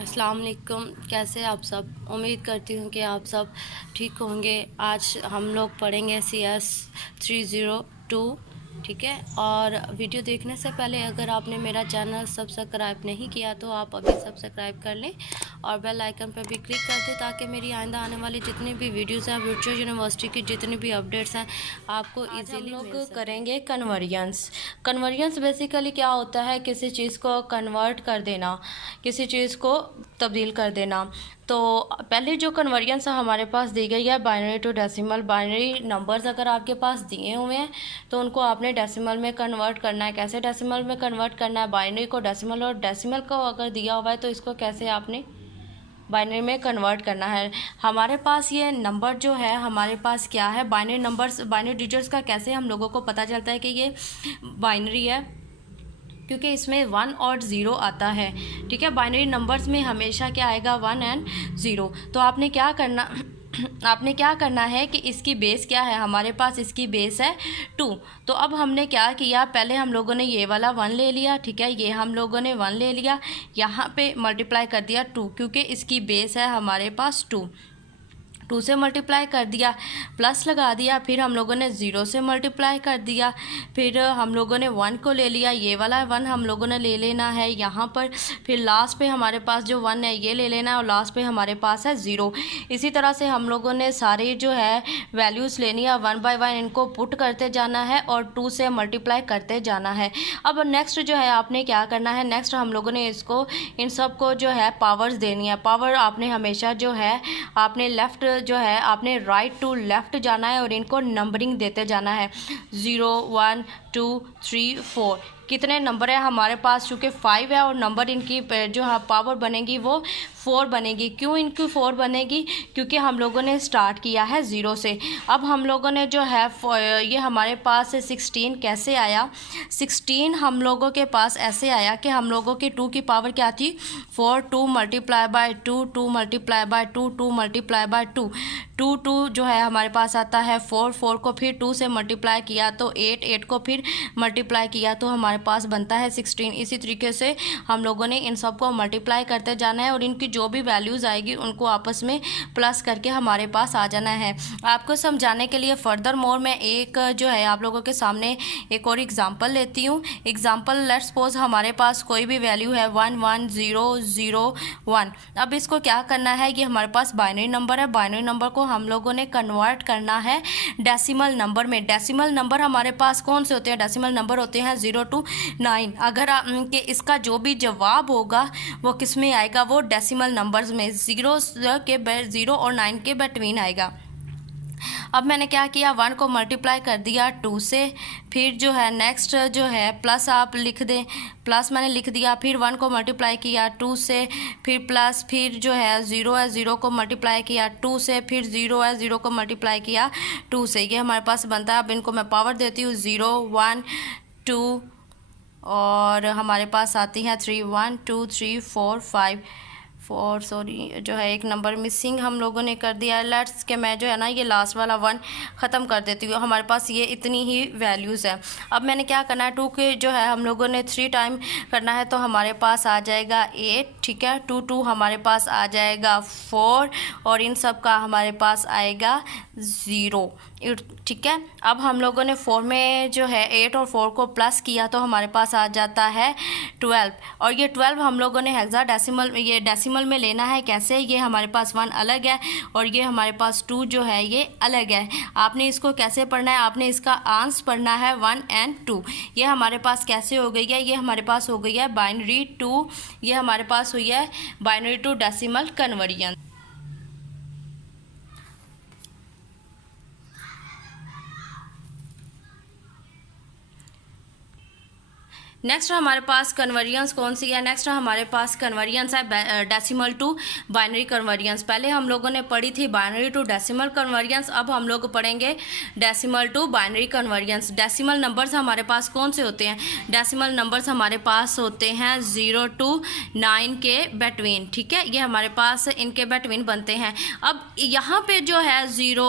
अस्सलाम वालेकुम। कैसे आप सब? उम्मीद करती हूँ कि आप सब ठीक होंगे। आज हम लोग पढ़ेंगे CS 302। ठीक है, और वीडियो देखने से पहले अगर आपने मेरा चैनल सब्सक्राइब नहीं किया तो आप अभी सब्सक्राइब कर लें और बेल आइकन पर भी क्लिक कर दें ताकि मेरी आइंदा आने वाली जितनी भी वीडियोस हैं, वर्चुअल यूनिवर्सिटी की जितनी भी अपडेट्स हैं, आपको इजीली मिल सके। करेंगे कन्वर्जेंस। कन्वर्जेंस बेसिकली क्या होता है? किसी चीज़ को कन्वर्ट कर देना, किसी चीज़ को तब्दील कर देना। तो पहले जो कन्वर्जेंस हमारे पास दी गई है binary to decimal. Binary numbers अगर आपके पास दिए हुए हैं तो उनको आपने डेसिमल में कन्वर्ट करना है। कैसे डेसिमल में कन्वर्ट करना है? बाइनरी को डेसिमल, और डेसिमल को अगर दिया हुआ है तो इसको कैसे आपने बाइनरी में कन्वर्ट करना है। हमारे पास ये नंबर जो है, हमारे पास क्या है, बाइनरी नंबर्स, बाइनरी डिजिट्स का कैसे हम लोगों को पता चलता है कि ये बाइनरी है? क्योंकि इसमें 1 और 0 आता है। ठीक है, बाइनरी नंबर्स में हमेशा क्या आएगा? 1 एंड 0। तो आपने क्या करना आपने क्या करना है कि इसकी बेस क्या है? हमारे पास इसकी बेस है 2। तो अब हमने क्या किया, पहले हम लोगों ने ये वाला 1 ले लिया। ठीक है, ये हम लोगों ने 1 ले लिया, यहाँ पे मल्टीप्लाई कर दिया 2, क्योंकि इसकी बेस है हमारे पास 2 से मल्टीप्लाई कर दिया, प्लस लगा दिया, फिर हम लोगों ने 0 से मल्टीप्लाई कर दिया, फिर हम लोगों ने 1 को ले लिया, ये वाला 1 हम लोगों ने ले लेना है यहाँ पर, फिर लास्ट पे हमारे पास जो 1 है ये ले लेना है, और लास्ट पे हमारे पास है 0। इसी तरह से हम लोगों ने सारी जो है वैल्यूज़ लेनी है, 1 बाय 1 इनको पुट करते जाना है और 2 से मल्टीप्लाई करते जाना है। अब नेक्स्ट जो है आपने क्या करना है, नेक्स्ट हम लोगों ने इसको, इन सब को जो है पावर्स देनी है। पावर आपने हमेशा जो है, आपने लेफ़्ट जो है, आपने राइट टू लेफ़्ट जाना है और इनको नंबरिंग देते जाना है। 0 1 2 3 4 कितने नंबर है हमारे पास? चूँकि 5 है और नंबर इनकी जो पावर बनेगी वो 4 बनेगी। क्यों इनकी 4 बनेगी? क्योंकि हम लोगों ने स्टार्ट किया है 0 से। अब हम लोगों ने जो है ये हमारे पास 16 कैसे आया? 16 हम लोगों के पास ऐसे आया कि हम लोगों के 2 की पावर क्या थी? 4, 2 multiply by 2, 2 multiply by 2, 2 multiply by 2, 2 जो है हमारे पास आता है 4, 4 को फिर 2 से मल्टीप्लाई किया तो 8, 8 को फिर मल्टीप्लाई किया तो हमारे पास बनता है 16। इसी तरीके से हम लोगों ने इन सब को मल्टीप्लाई करते जाना है और इनकी जो भी वैल्यूज़ आएगी उनको आपस में प्लस करके हमारे पास आ जाना है। आपको समझाने के लिए फर्दर मोर मैं एक जो है आप लोगों के सामने एक और एग्जांपल लेती हूँ। एग्जांपल, लेट्स सपोज हमारे पास कोई भी वैल्यू है 1 1 0 0 1। अब इसको क्या करना है, ये हमारे पास बाइनरी नंबर है, बाइनरी नंबर को हम लोगों ने कन्वर्ट करना है डेसिमल नंबर में। डेसिमल नंबर हमारे पास कौन से होते हैं? डेसिमल नंबर होते हैं 0 to 9। अगर कि इसका जो भी जवाब होगा वो किस में आएगा? वो डेसिमल नंबर्स में, 0 और 9 के बिटवीन आएगा। अब मैंने क्या किया, 1 को मल्टीप्लाई कर दिया 2 से, फिर जो है नेक्स्ट जो है प्लस आप लिख दें, प्लस मैंने लिख दिया, फिर 1 को मल्टीप्लाई किया 2 से, फिर प्लस, फिर जो है 0 है, 0 को मल्टीप्लाई किया 2 से, फिर 0 है, 0 को मल्टीप्लाई किया 2 से। ये हमारे पास बनता है। अब इनको मैं पावर देती हूँ 0 1 2 और हमारे पास आती हैं 3 1 2 3 4 5 4, सॉरी जो है एक नंबर मिसिंग हम लोगों ने कर दिया है। लेट्स के मैं जो है ना ये लास्ट वाला 1 ख़त्म कर देती हूँ। हमारे पास ये इतनी ही वैल्यूज़ है। अब मैंने क्या करना है, 2 के जो है हम लोगों ने 3 टाइम करना है तो हमारे पास आ जाएगा 8। ठीक है, 2 2 हमारे पास आ जाएगा 4 और इन सब का हमारे पास आएगा 0। ठीक है, अब हम लोगों ने 4 में जो है 8 और 4 को प्लस किया तो हमारे पास आ जाता है 12। और ये 12 हम लोगों ने हेक्साडेसिमल, ये डेसिमल में लेना है। कैसे? ये हमारे पास 1 अलग है और ये हमारे पास 2 जो है ये अलग है। आपने इसको कैसे पढ़ना है? आपने इसका आंसर पढ़ना है 1 एंड 2। ये हमारे पास कैसे हो गई है? ये हमारे पास हो गई है बाइनरी टू, ये हमारे पास हुई है binary to decimal conversion. Next हमारे पास कन्वर्जेंस कौन सी है? नेक्स्ट हमारे पास कन्वर्जेंस है डेसिमल टू बाइनरी कन्वर्जेंस। पहले हम लोगों ने पढ़ी थी बाइनरी टू डेसिमल कन्वर्जेंस, अब हम लोग पढ़ेंगे decimal to binary convergence. Decimal numbers हमारे पास कौन से होते हैं? डेसिमल नंबर्स हमारे पास होते हैं 0 to 9 के बिटवीन। ठीक है, ये हमारे पास इनके बिटवीन बनते हैं। अब यहाँ पे जो है 0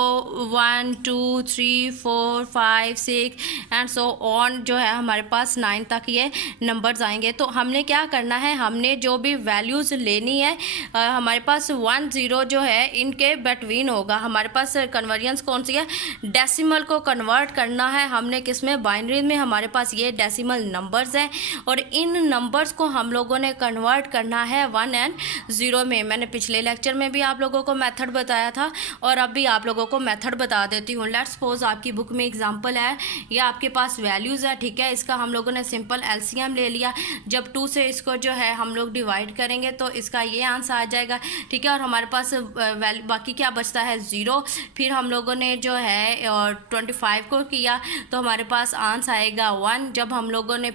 1 2 3 4 5 6 एंड सो ऑन जो है हमारे पास 9 तक ये ये नंबर्स आएंगे। तो हमने क्या करना है, हमने जो भी वैल्यूज़ लेनी है हमारे पास 1 0 जो है इनके बिटवीन होगा। हमारे पास कन्वर्जेंस कौन सी है, डेसिमल को कन्वर्ट करना है हमने किस में, बाइनरी में। हमारे पास ये डेसिमल नंबर्स हैं और इन नंबर्स को हम लोगों ने कन्वर्ट करना है 1 और 0 में। मैंने पिछले लेक्चर में भी आप लोगों को मेथड बताया था और अब भी आप लोगों को मेथड बता देती हूँ। लेट्स सपोज आपकी बुक में एग्जांपल है या आपके पास वैल्यूज़ है, ठीक है। इसका हम लोगों ने सिंपल एलसीएम ले लिया। जब 2 से इसको जो है हम लोग डिवाइड करेंगे तो इसका ये आंसर आ जाएगा, ठीक है। और हमारे पास बाकी क्या बचता है, 0। फिर हम लोगों ने जो है और 25 को किया तो हमारे पास आंसर आएगा 1। जब हम लोगों ने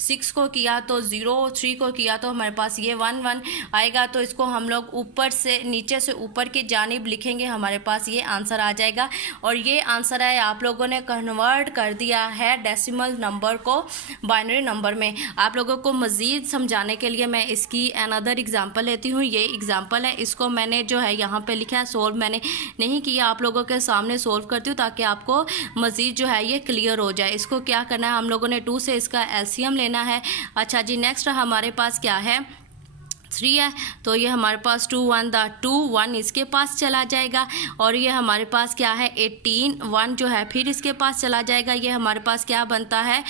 6 को किया तो 0, 3 को किया तो हमारे पास ये 1 1 आएगा। तो इसको हम लोग ऊपर से नीचे से ऊपर की जानिब लिखेंगे, हमारे पास ये आंसर आ जाएगा। और ये आंसर है, आप लोगों ने कन्वर्ट कर दिया है डेसिमल नंबर को बाइनरी नंबर में। आप लोगों को मज़ीद समझाने के लिए मैं इसकी अनदर एग्जांपल लेती हूँ। ये एग्जांपल है, इसको मैंने जो है यहाँ पे लिखा है, सोल्व मैंने नहीं किया, आप लोगों के सामने सोल्व करती हूँ ताकि आपको मज़ीद जो है ये क्लियर हो जाए। इसको क्या करना है, हम लोगों ने 2 से इसका एलसीएम लेना है। अच्छा जी, नेक्स्ट हमारे पास क्या है, 3 है। तो ये हमारे पास 2 1 2 1 इसके पास चला जाएगा। और ये हमारे पास क्या है, 18 1 जो है फिर इसके पास चला जाएगा। ये हमारे पास क्या बनता है,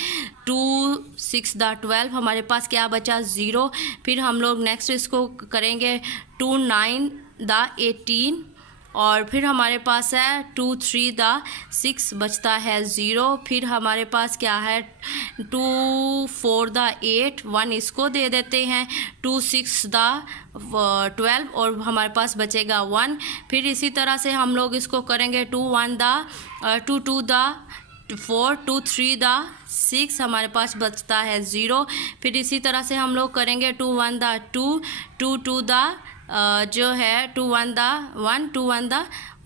2 6 12 हमारे पास क्या बचा, 0। फिर हम लोग नेक्स्ट इसको करेंगे 2 9 18 और फिर हमारे पास है 2 3 6 बचता है 0। फिर हमारे पास क्या है, 2 4 8 1 इसको दे देते हैं, 2 6 12 और हमारे पास बचेगा 1। फिर इसी तरह से हम लोग इसको करेंगे 2 1 2 2 4 2 3 6 हमारे पास बचता है 0। फिर इसी तरह से हम लोग करेंगे 2 1 2 2 2 जो है 2 1 1 2 1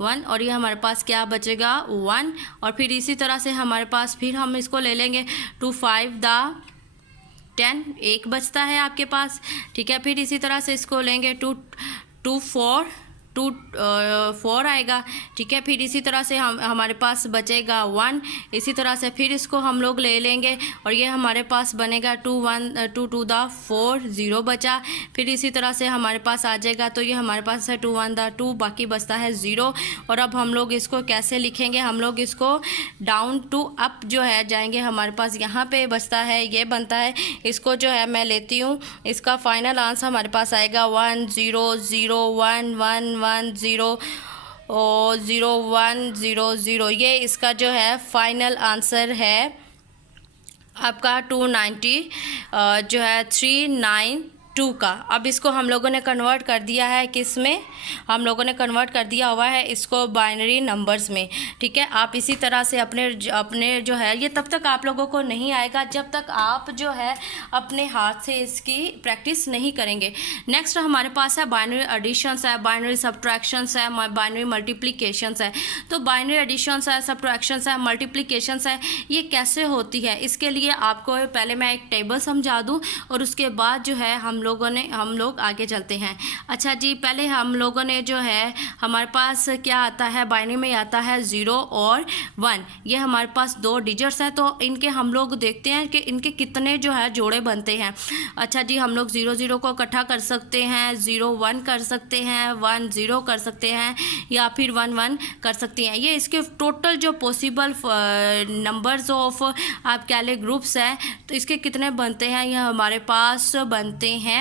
1 और ये हमारे पास क्या बचेगा, 1। और फिर इसी तरह से हमारे पास फिर हम इसको ले लेंगे 2 5 10 1 बचता है आपके पास, ठीक है। फिर इसी तरह से इसको लेंगे 2 4 आएगा, ठीक है। फिर इसी तरह से हमारे पास बचेगा 1। इसी तरह से फिर इसको हम लोग ले लेंगे और ये हमारे पास बनेगा 2 1 2 2 4 0 बचा। फिर इसी तरह से हमारे पास आ जाएगा, तो ये हमारे पास है 2 1 2 बाकी बचता है 0। और अब हम लोग इसको कैसे लिखेंगे, हम लोग इसको डाउन टू अप जो है जाएंगे। हमारे पास यहाँ पे बचता है, ये बनता है, इसको जो है मैं लेती हूँ, इसका फाइनल आंसर हमारे पास आएगा 1 0 0 1 1 1 0 0 1 0 0। ये इसका जो है फाइनल आंसर है आपका 290 जो है 392 का। अब इसको हम लोगों ने कन्वर्ट कर दिया है किस में, हम लोगों ने कन्वर्ट कर दिया हुआ है इसको बाइनरी नंबर्स में, ठीक है। आप इसी तरह से अपने जो है ये तब तक आप लोगों को नहीं आएगा जब तक आप जो है अपने हाथ से इसकी प्रैक्टिस नहीं करेंगे। नेक्स्ट हमारे पास है बाइनरी एडिशंस है, बाइनरी सब्ट्रैक्शंस है, बाइनरी मल्टीप्लिकेशंस है। तो बाइनरी एडिशंस है, सब्ट्रैक्शंस है, मल्टीप्लिकेशंस है, ये कैसे होती है, इसके लिए आपको पहले मैं एक टेबल समझा दूँ और उसके बाद जो है हम लोग आगे चलते हैं। अच्छा जी, पहले हम लोगों ने जो है हमारे पास क्या आता है, बाइनरी में आता है 0 और 1। ये हमारे पास 2 डिजिट्स हैं, तो इनके हम लोग देखते हैं कि इनके कितने जो है जोड़े बनते हैं। अच्छा जी, हम लोग 0 0 को इकट्ठा कर सकते हैं, 0 1 कर सकते हैं, 1 0 कर सकते हैं या फिर 1 1 कर सकते हैं। ये इसके टोटल जो पॉसिबल नंबर्स ऑफ आप कह लें ग्रुप्स हैं, तो इसके कितने बनते हैं, ये हमारे पास बनते हैं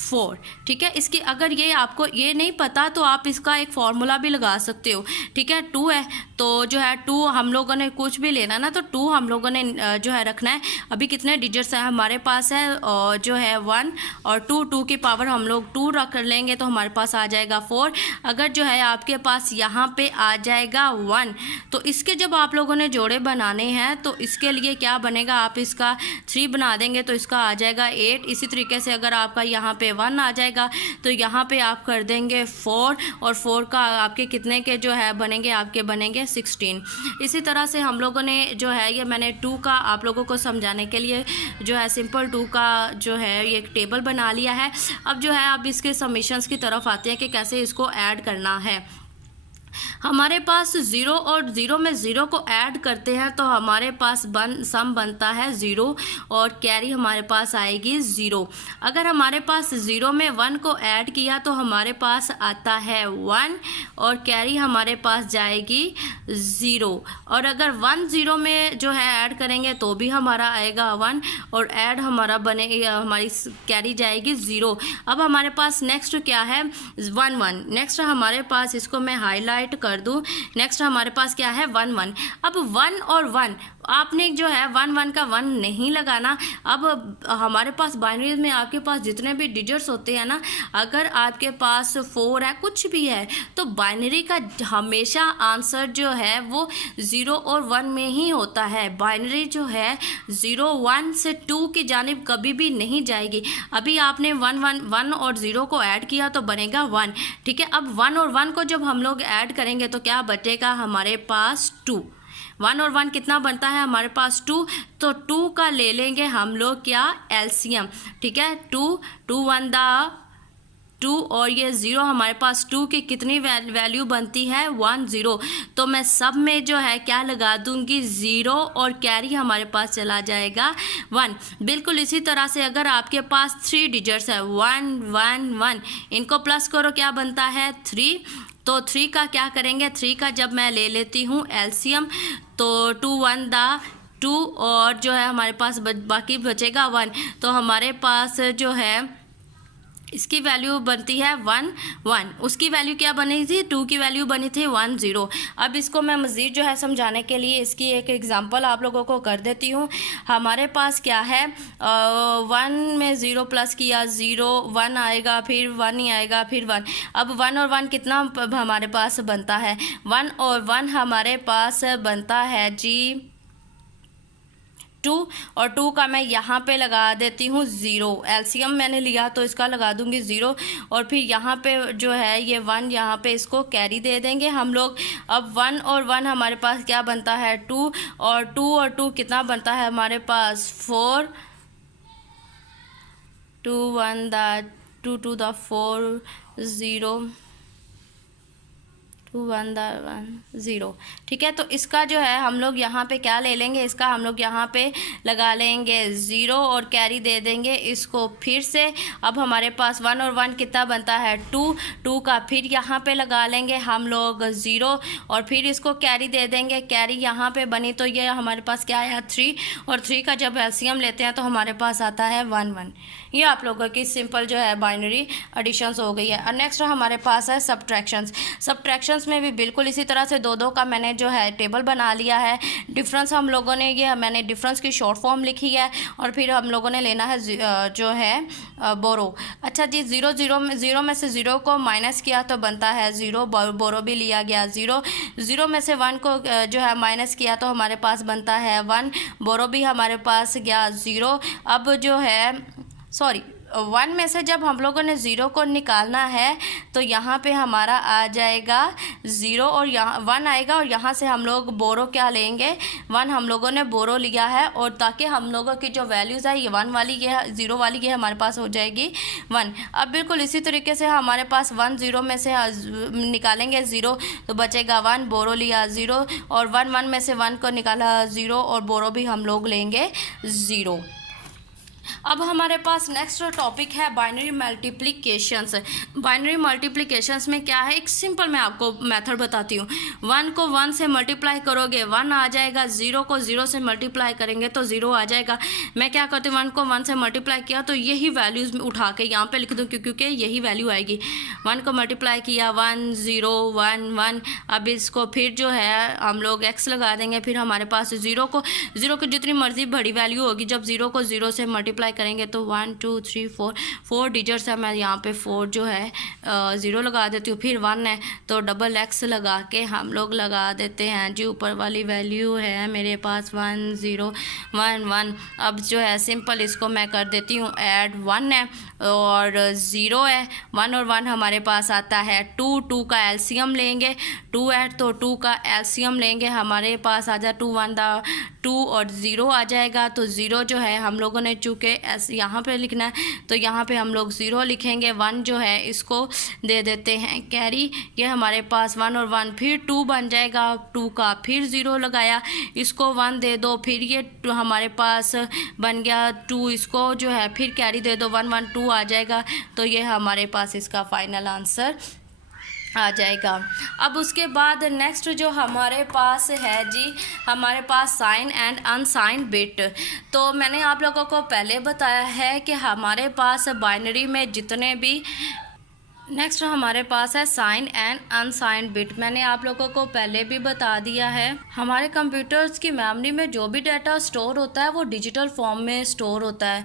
4, ठीक है। इसकी अगर ये आपको ये नहीं पता तो आप इसका एक फॉर्मूला भी लगा सकते हो, ठीक है। 2 है तो जो है 2 हम लोगों ने कुछ भी लेना ना, तो 2 हम लोगों ने जो है रखना है। अभी कितने डिजिट्स हैं हमारे पास है और जो है 1 और 2 की पावर हम लोग 2 रख लेंगे तो हमारे पास आ जाएगा 4। अगर जो है आपके पास यहाँ पे आ जाएगा 1, तो इसके जब आप लोगों ने जोड़े बनाने हैं तो इसके लिए क्या बनेगा, आप इसका 3 बना देंगे तो इसका आ जाएगा 8। इसी तरीके से अगर आपका यहाँ पे 1 आ जाएगा तो यहाँ पे आप कर देंगे 4 और 4 का आपके कितने के जो है बनेंगे, आपके बनेंगे 16। इसी तरह से हम लोगों ने जो है ये मैंने 2 का आप लोगों को समझाने के लिए जो है सिंपल 2 का जो है ये एक टेबल बना लिया है। अब जो है आप इसके समेशंस की तरफ आते हैं कि कैसे इसको ऐड करना है। हमारे पास ज़ीरो और ज़ीरो में ज़ीरो को ऐड करते हैं तो हमारे पास सम बनता है ज़ीरो और कैरी हमारे पास आएगी ज़ीरो। अगर हमारे पास ज़ीरो में वन को ऐड किया तो हमारे पास आता है वन और कैरी हमारे पास जाएगी ज़ीरो। और अगर वन ज़ीरो में जो है ऐड करेंगे तो भी हमारा आएगा वन और ऐड हमारा बनेगा, हमारी कैरी जाएगी ज़ीरो। अब हमारे पास नेक्स्ट क्या है, वन वन। नेक्स्ट हमारे पास, इसको मैं हाईलाइट कर दूं, नेक्स्ट हमारे पास क्या है, वन वन। अब वन और वन आपने जो है वन वन का वन नहीं लगाना। अब हमारे पास बाइनरी में आपके पास जितने भी डिजिट्स होते हैं ना, अगर आपके पास 4 है, कुछ भी है, तो बाइनरी का हमेशा आंसर जो है वो 0 और 1 में ही होता है। बाइनरी जो है 0 1 से 2 की जानिब कभी भी नहीं जाएगी। अभी आपने 1 और 0 को ऐड किया तो बनेगा 1, ठीक है। अब 1 और 1 को जब हम लोग ऐड करेंगे तो क्या बचेगा हमारे पास 2। 1 और 1 कितना बनता है हमारे पास 2, तो 2 का ले लेंगे हम लोग क्या, एलसीएम, ठीक है। 2 1 दा 2 और ये 0 हमारे पास 2 की कितनी वैल्यू बनती है, 1 0। तो मैं सब में जो है क्या लगा दूंगी, 0 और कैरी हमारे पास चला जाएगा 1। बिल्कुल इसी तरह से अगर आपके पास 3 डिजिट्स है 1 1 1, इनको प्लस करो क्या बनता है 3। तो 3 का क्या करेंगे, 3 का जब मैं ले लेती हूँ एलसीएम तो 2 1 दा 2 और जो है हमारे पास बाकी बचेगा 1। तो हमारे पास जो है इसकी वैल्यू बनती है 1 1, उसकी वैल्यू क्या बनी थी, 2 की वैल्यू बनी थी 1 0। अब इसको मैं मज़ीद जो है समझाने के लिए इसकी एक एग्जांपल आप लोगों को कर देती हूँ। हमारे पास क्या है, 1 में 0 प्लस किया 0 1 आएगा, फिर 1 ही आएगा, फिर 1। अब 1 और 1 कितना हमारे पास बनता है, 1 और 1 हमारे पास बनता है जी 2 और 2 का मैं यहाँ पे लगा देती हूँ 0। एलसीएम मैंने लिया तो इसका लगा दूँगी 0 और फिर यहाँ पे जो है ये 1, यहाँ पे इसको कैरी दे देंगे हम लोग। अब 1 और 1 हमारे पास क्या बनता है 2 और 2 कितना बनता है हमारे पास 4। 2 1 दा 2 2 दा 4 0 2 1 दा 1 0, ठीक है। तो इसका जो है हम लोग यहाँ पे क्या ले लेंगे, इसका हम लोग यहाँ पे लगा लेंगे 0 और कैरी दे देंगे इसको फिर से। अब हमारे पास 1 और 1 कितना बनता है 2 का फिर यहाँ पे लगा लेंगे हम लोग 0 और फिर इसको कैरी दे देंगे। कैरी यहाँ पे बनी तो ये हमारे पास क्या आया 3 और 3 का जब एलसीएम लेते हैं तो हमारे पास आता है 1 1। ये आप लोगों की सिंपल जो है बाइनरी एडिशंस हो गई है। और नेक्स्ट हमारे पास है सब्ट्रैक्शंस में भी बिल्कुल इसी तरह से 2 2 का मैंने जो है टेबल बना लिया है। डिफरेंस हम लोगों ने ये मैंने डिफरेंस की शॉर्ट फॉर्म लिखी है और फिर हम लोगों ने लेना है जो है बोरो। अच्छा जी, 0 में से 0 को माइनस किया तो बनता है 0, बोरो भी लिया गया 0 में से 1 को जो है माइनस किया तो हमारे पास बनता है 1, बोरो भी हमारे पास गया 0। अब जो है 1 में से जब हम लोगों ने 0 को निकालना है तो यहाँ पे हमारा आ जाएगा 0 और यहाँ 1 आएगा और यहाँ से हम लोग बोरो क्या लेंगे 1, हम लोगों ने बोरो लिया है और ताकि हम लोगों की जो वैल्यूज़ है ये 1 वाली ये 0 वाली ये हमारे पास हो जाएगी 1। अब बिल्कुल इसी तरीके से हमारे पास 1 0 में से निकालेंगे 0 तो बचेगा 1, बोरो लिया 0 और 1 में से 1 को निकाला 0 और बोरो भी हम लोग लेंगे 0। अब हमारे पास नेक्स्ट टॉपिक है बाइनरी मल्टीप्लिकेशंस। बाइनरी मल्टीप्लिकेशंस में क्या है, एक सिंपल मैं आपको मेथड बताती हूँ। 1 को 1 से मल्टीप्लाई करोगे 1 आ जाएगा, 0 को 0 से मल्टीप्लाई करेंगे तो 0 आ जाएगा। मैं क्या करती हूँ, 1 को 1 से मल्टीप्लाई किया तो यही वैल्यूज़ उठा के यहाँ पे लिख दूँ क्योंकि यही वैल्यू आएगी। 1 को मल्टीप्लाई किया 1 0 1 1। अब इसको फिर जो है हम लोग x लगा देंगे, फिर हमारे पास 0 को जितनी मर्जी बड़ी वैल्यू होगी, जब 0 को 0 से मल्टीप्लाई करेंगे तो 1 2 3 4 डिजिट्स है। मैं यहाँ पे 4 जो है 0 लगा देती हूँ, फिर 1 है तो डबल x लगा के हम लोग लगा देते हैं जी। ऊपर वाली वैल्यू है मेरे पास 1 0 1 1। अब जो है सिंपल इसको मैं कर देती हूँ ऐड 1 है और 0 है, 1 और 1 हमारे पास आता है 2 का एलसीएम लेंगे, 2 ऐड तो 2 का एलसीएम लेंगे, हमारे पास आ जाए 2 1 दा 2 और 0 आ जाएगा। तो 0 जो है हम लोगों ने चूँकि ऐसे यहाँ पे लिखना है तो यहाँ पे हम लोग 0 लिखेंगे। 1 जो है इसको दे देते हैं कैरी, ये हमारे पास 1 और 1 फिर 2 बन जाएगा। 2 का फिर 0 लगाया, इसको 1 दे दो, फिर ये हमारे पास बन गया 2, इसको जो है फिर कैरी दे दो, 1 1 2 आ जाएगा। तो ये हमारे पास इसका फाइनल आंसर आ जाएगा। अब उसके बाद नेक्स्ट जो हमारे पास है जी, हमारे पास साइन एंड अनसाइन बिट। तो मैंने आप लोगों को पहले बताया है कि हमारे पास बाइनरी में जितने भी, नेक्स्ट हमारे पास है साइन एंड अनसाइन बिट। मैंने आप लोगों को पहले भी बता दिया है, हमारे कंप्यूटर्स की मेमोरी में जो भी डाटा स्टोर होता है वो डिजिटल फॉर्म में स्टोर होता है।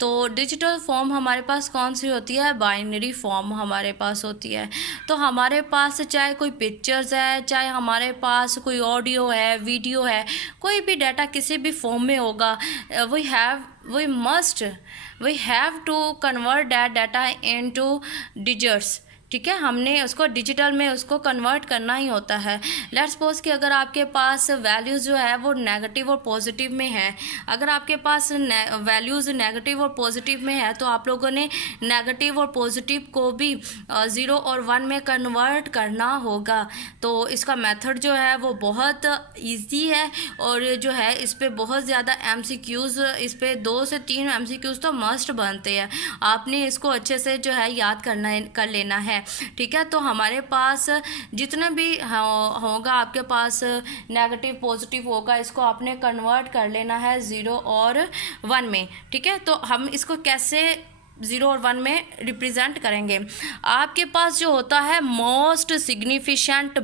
तो डिजिटल फॉर्म हमारे पास कौन सी होती है? बाइनरी फॉर्म हमारे पास होती है। तो हमारे पास चाहे कोई पिक्चर्स है, चाहे हमारे पास कोई ऑडियो है, वीडियो है, कोई भी डाटा किसी भी फॉर्म में होगा, we have to convert that data into digits. ठीक है, हमने उसको डिजिटल में उसको कन्वर्ट करना ही होता है। लेट्स सपोज कि अगर आपके पास वैल्यूज़ जो है वो नेगेटिव और पॉजिटिव में है, अगर आपके पास वैल्यूज़ नेगेटिव और पॉजिटिव में है तो आप लोगों ने नेगेटिव और पॉजिटिव को भी 0 और 1 में कन्वर्ट करना होगा। तो इसका मेथड जो है वो बहुत ईजी है और जो है इस पर बहुत ज़्यादा MCQs, इस पर 2 से 3 MCQs तो मस्ट बनते हैं। आपने इसको अच्छे से जो है याद कर लेना है। ठीक है, तो हमारे पास जितना भी होगा, आपके पास नेगेटिव पॉजिटिव होगा, इसको आपने कन्वर्ट कर लेना है 0 और 1 में। ठीक है, तो हम इसको कैसे 0 और 1 में रिप्रेजेंट करेंगे? आपके पास जो होता है मोस्ट सिग्निफिकेंट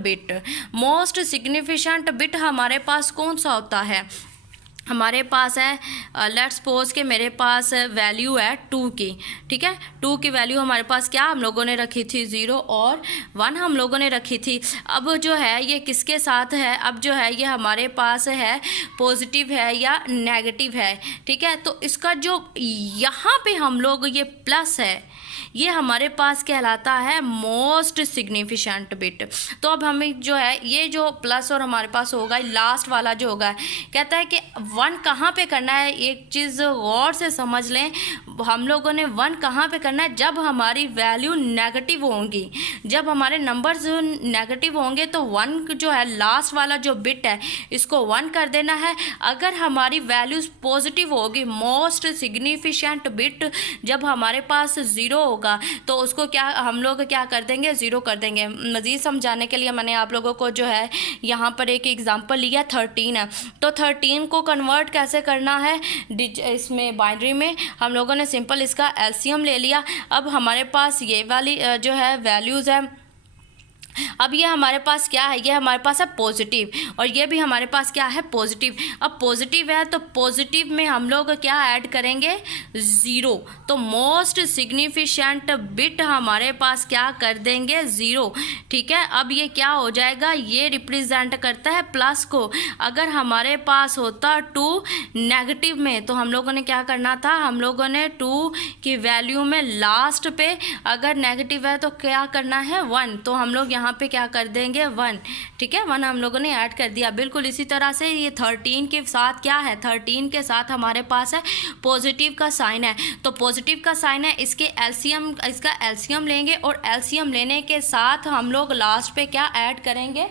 बिट हमारे पास कौन सा होता है? हमारे पास है, लेट्स सपोज कि मेरे पास वैल्यू है 2 की। ठीक है, 2 की वैल्यू हमारे पास क्या हम लोगों ने रखी थी? 0 और 1 हम लोगों ने रखी थी। अब जो है ये किसके साथ है? अब जो है ये हमारे पास है पॉजिटिव है या नेगेटिव है। ठीक है, तो इसका जो यहाँ पे हम लोग ये प्लस है, ये हमारे पास कहलाता है मोस्ट सिग्निफिकेंट बिट। तो अब हमें जो है ये जो प्लस और हमारे पास होगा लास्ट वाला जो होगा, कहता है कि 1 कहाँ पे करना है? एक चीज़ गौर से समझ लें, हम लोगों ने 1 कहाँ पे करना है? जब हमारी वैल्यू नेगेटिव होंगी, जब हमारे नंबर्स नेगेटिव होंगे तो 1 जो है लास्ट वाला जो बिट है इसको 1 कर देना है। अगर हमारी वैल्यूज़ पॉजिटिव होगी, मोस्ट सिग्निफिकेंट बिट जब हमारे पास 0 होगा तो उसको क्या हम लोग क्या कर देंगे? 0 कर देंगे। मज़ीद समझाने के लिए मैंने आप लोगों को जो है यहाँ पर एक एग्जांपल लिया, 13 है। तो 13 को कन्वर्ट कैसे करना है? इसमें बाइनरी में हम लोगों ने सिंपल इसका एलसीएम ले लिया। अब हमारे पास ये वाली जो है वैल्यूज़ है, अब ये हमारे पास क्या है? ये हमारे पास है पॉजिटिव और ये भी हमारे पास क्या है? पॉजिटिव। अब पॉजिटिव है तो पॉजिटिव में हम लोग क्या ऐड करेंगे? 0। तो मोस्ट सिग्निफिकेंट बिट हमारे पास क्या कर देंगे? 0। ठीक है, अब ये क्या हो जाएगा? ये रिप्रेजेंट करता है प्लस को। अगर हमारे पास होता 2 नेगेटिव में तो हम लोगों ने क्या करना था? हम लोगों ने 2 की वैल्यू में लास्ट पे अगर नेगेटिव है तो क्या करना है? 1। तो हम लोग यहाँ पे क्या कर देंगे? 1। ठीक है, 1 हम लोगों ने ऐड कर दिया। बिल्कुल इसी तरह से ये 13 के साथ क्या है? 13 के साथ हमारे पास है पॉजिटिव का साइन है। तो पॉजिटिव का साइन है, इसका एलसीएम लेंगे और एलसीएम लेने के साथ हम लोग लास्ट पे क्या ऐड करेंगे?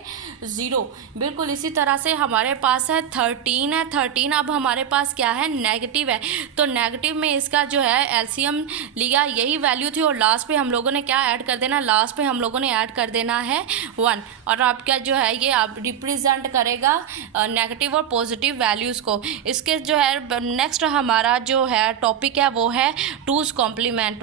0। बिल्कुल इसी तरह से हमारे पास है 13 है। 13 अब हमारे पास क्या है? नेगेटिव है। तो नेगेटिव में इसका जो है एलसीएम लिया, यही वैल्यू थी और लास्ट पे हम लोगों ने क्या ऐड कर देना? लास्ट पे हम लोगों ने ऐड कर देना है 1। और आपका जो है ये आप रिप्रेजेंट करेगा नेगेटिव और पॉजिटिव वैल्यूज़ को। इसके जो है नेक्स्ट हमारा जो है टॉपिक है वो है 2's कॉम्प्लीमेंट।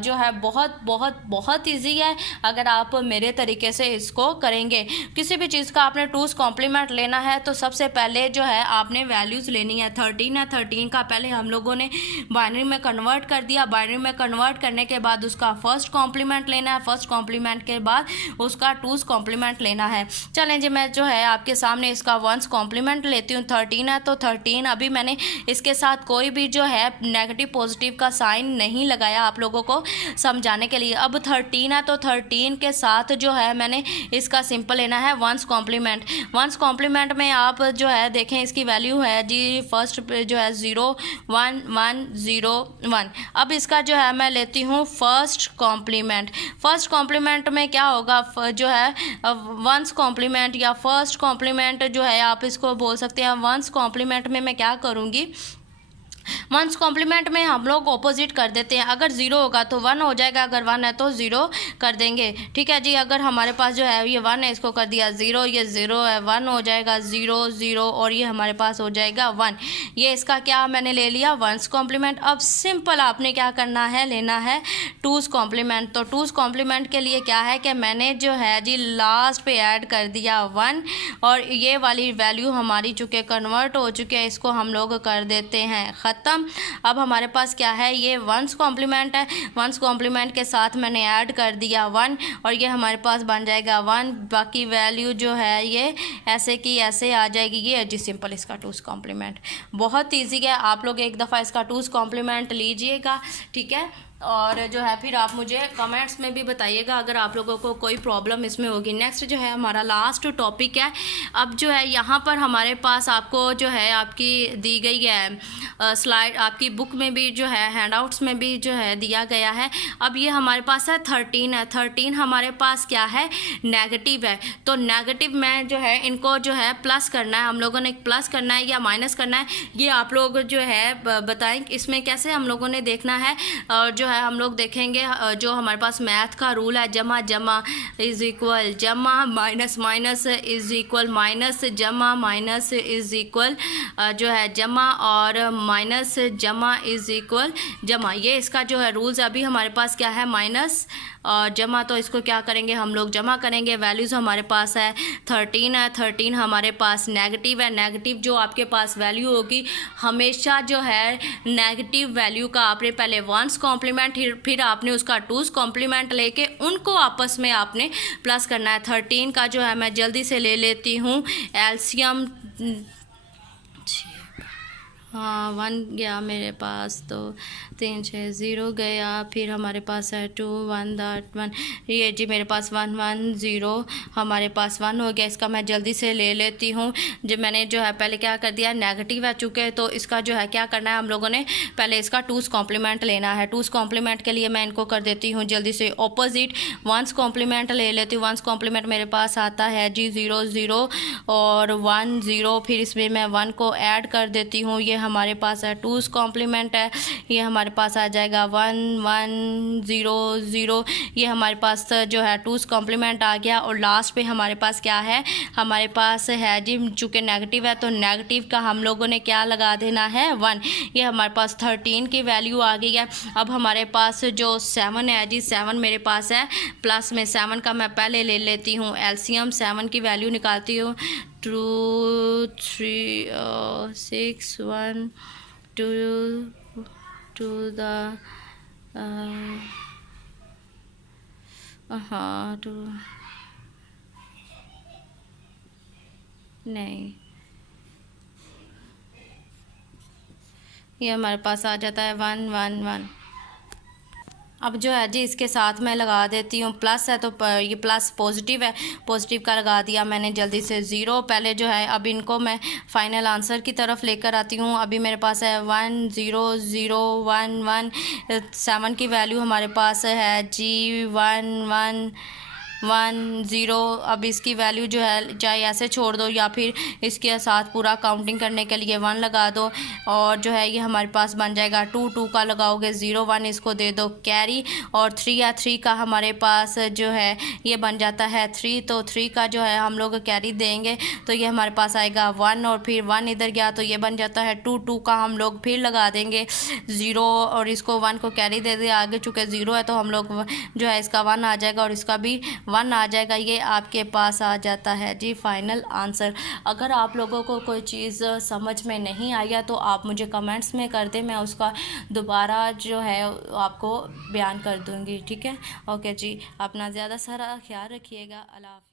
जो है बहुत बहुत बहुत ईजी है अगर आप मेरे तरीके से इसको करेंगे। किसी भी चीज़ का आपने 2's कॉम्प्लीमेंट लेना है तो सबसे पहले जो है आपने वैल्यूज़ लेनी है। 13 है, 13 का पहले हम लोगों ने बाइनरी में कन्वर्ट कर दिया। बाइनरी में कन्वर्ट करने के बाद उसका फर्स्ट कॉम्प्लीमेंट लेना है। फर्स्ट कॉम्प्लीमेंट के बाद उसका 2's कॉम्प्लीमेंट लेना है। चलें जी, मैं जो है आपके सामने इसका 1's कॉम्प्लीमेंट लेती हूँ। 13 है तो 13, अभी मैंने इसके साथ कोई भी जो है नेगेटिव पॉजिटिव का साइन नहीं लगाया आप लोगों को समझाने के लिए। अब 13 है तो 13 के साथ जो है मैंने इसका सिंपल लेना है 1's कॉम्प्लीमेंट। 1's कॉम्प्लीमेंट में आप जो है देखें इसकी वैल्यू है जी फर्स्ट जो है 0 1 1 0 1। अब इसका जो है मैं लेती हूँ फर्स्ट कॉम्प्लीमेंट। फर्स्ट कॉम्प्लीमेंट में क्या होगा जो है 1's कॉम्प्लीमेंट या फर्स्ट कॉम्प्लीमेंट जो है आप इसको बोल सकते हैं। 1's कॉम्प्लीमेंट में मैं क्या करूँगी, 1's कॉम्प्लीमेंट में हम लोग ऑपोजिट कर देते हैं। अगर 0 होगा तो 1 हो जाएगा, अगर 1 है तो 0 कर देंगे। ठीक है जी, अगर हमारे पास जो है ये 1 है, इसको कर दिया 0, ये 0 है 1 हो जाएगा 0 0 और ये हमारे पास हो जाएगा 1। ये इसका क्या मैंने ले लिया 1's कॉम्प्लीमेंट। अब सिंपल आपने क्या करना है, लेना है 2's कॉम्प्लीमेंट। तो 2's कॉम्प्लीमेंट के लिए क्या है कि मैंने जो है जी लास्ट पे ऐड कर दिया 1 और ये वाली वैल्यू हमारी चूँकि कन्वर्ट हो चुके हैं, इसको हम लोग कर देते हैं ख़त्म। अब हमारे पास क्या है, ये 1's कॉम्प्लीमेंट है। 1's कॉम्प्लीमेंट के साथ मैंने ऐड कर दिया 1 और ये हमारे पास बन जाएगा 1। बाकी वैल्यू जो है ये ऐसे की ऐसे आ जाएगी। ये है जी सिंपल इसका 2's कॉम्प्लीमेंट। बहुत ईजी है, आप लोग एक दफ़ा इसका 2's कॉम्प्लीमेंट लीजिएगा। ठीक है, और जो है फिर आप मुझे कमेंट्स में भी बताइएगा अगर आप लोगों को कोई प्रॉब्लम इसमें होगी। नेक्स्ट जो है हमारा लास्ट टॉपिक है। अब जो है यहाँ पर हमारे पास आपको जो है आपकी दी गई है स्लाइड, आपकी बुक में भी जो है हैंडआउट्स में भी जो है दिया गया है। अब ये हमारे पास है 13 है। 13 हमारे पास क्या है, नेगेटिव है। तो नेगेटिव में जो है इनको जो है प्लस करना है, हम लोगों ने प्लस करना है या माइनस करना है, ये आप लोग जो है बताएं इसमें कैसे हम लोगों ने देखना है। और जो है हम लोग देखेंगे जो हमारे पास मैथ का रूल है, जमा जमा इज इक्वल जमा, minus minus is equal minus, जमा माइनस इज इक्वल जो है जमा, और माइनस जमा इज इक्वल जमा। ये इसका जो है रूल्स। अभी हमारे पास क्या है माइनस और जमा, तो इसको क्या करेंगे हम लोग जमा करेंगे। वैल्यूज़ हमारे पास है 13 है। 13 हमारे पास नेगेटिव है। नेगेटिव जो आपके पास वैल्यू होगी हमेशा जो है नेगेटिव वैल्यू का आपने पहले 1's कॉम्प्लीमेंट फिर आपने उसका 2's कॉम्प्लीमेंट लेके उनको आपस में आपने प्लस करना है। 13 का जो है मैं जल्दी से ले लेती हूँ एलसीएम। हाँ 1 गया मेरे पास, तो 3 6 0 गया। फिर हमारे पास है 2 1 1, ये जी मेरे पास 1 1 0 हमारे पास 1 हो गया। इसका मैं जल्दी से ले लेती हूँ। जो मैंने जो है पहले क्या कर दिया, नेगेटिव आ चुके हैं, तो इसका जो है क्या करना है हम लोगों ने पहले इसका 2's कॉम्प्लीमेंट लेना है। 2's कॉम्प्लीमेंट के लिए मैं इनको कर देती हूँ जल्दी से ऑपोजिट। 1's कॉम्प्लीमेंट ले लेती हूँ। 1's कॉम्प्लीमेंट मेरे पास आता है जी 0 0 और 1 0। फिर इसमें मैं 1 को ऐड कर देती हूँ। ये हमारे पास है 2's कॉम्प्लीमेंट है। ये हमारे पास आ जाएगा 1 1 0 0। ये हमारे पास जो है 2's कॉम्प्लीमेंट आ गया। और लास्ट पे हमारे पास क्या है, हमारे पास है जी चूँकि नेगेटिव है तो नेगेटिव का हम लोगों ने क्या लगा देना है 1। ये हमारे पास 13 की वैल्यू आ गई है। अब हमारे पास जो 7 है जी 7 मेरे पास है प्लस में। 7 का मैं पहले ले लेती हूँ एलसीएम। 7 की वैल्यू निकालती हूँ 2 3 6 1 2 to the to नहीं, ये हमारे पास आ जाता है 1 1 1। अब जो है जी इसके साथ मैं लगा देती हूँ प्लस है, तो ये प्लस पॉजिटिव है, पॉजिटिव का लगा दिया मैंने जल्दी से 0 पहले जो है। अब इनको मैं फाइनल आंसर की तरफ लेकर आती हूँ। अभी मेरे पास है 1 0 0 1 1। 7 की वैल्यू हमारे पास है जी 1 1 1 0। अब इसकी वैल्यू जो है चाहे ऐसे छोड़ दो या फिर इसके साथ पूरा काउंटिंग करने के लिए 1 लगा दो, और जो है ये हमारे पास बन जाएगा 2 2 का लगाओगे 0 1, इसको दे दो कैरी। और 3 या 3 का हमारे पास जो है ये बन जाता है 3, तो 3 का जो है हम लोग कैरी देंगे तो ये हमारे पास आएगा 1, और फिर 1 इधर गया तो ये बन जाता है 2 2 का हम लोग फिर लगा देंगे 0, और इसको 1 को कैरी दे दे। आगे चूँकि 0 है तो हम लोग जो है इसका 1 आ जाएगा और इसका भी 1 आ जाएगा, ये आपके पास आ जाता है जी फाइनल आंसर। अगर आप लोगों को कोई चीज़ समझ में नहीं आया तो आप मुझे कमेंट्स में कर दें, मैं उसका दोबारा जो है आपको बयान कर दूँगी, ठीक है। ओके जी, अपना ज़्यादा सारा ख्याल रखिएगा। अल्लाह हाफ़िज़।